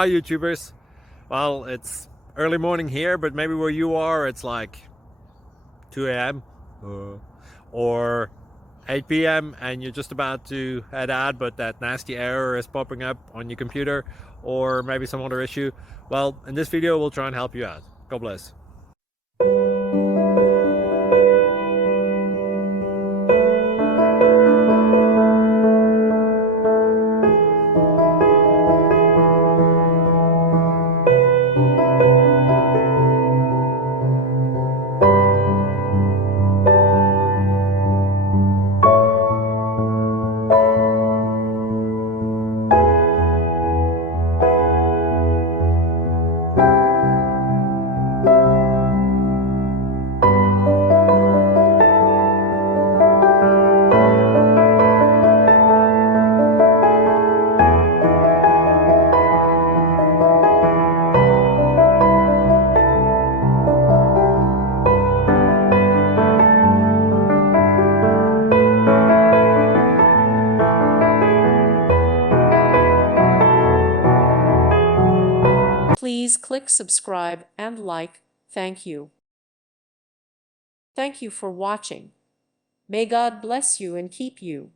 Hi YouTubers. Well, it's early morning here, but maybe where you are it's like 2 a.m. or 8 p.m. and you're just about to head out, but that nasty error is popping up on your computer, or maybe some other issue. Well, in this video we'll try and help you out. God bless. Please click subscribe and like. Thank you. Thank you for watching. May God bless you and keep you.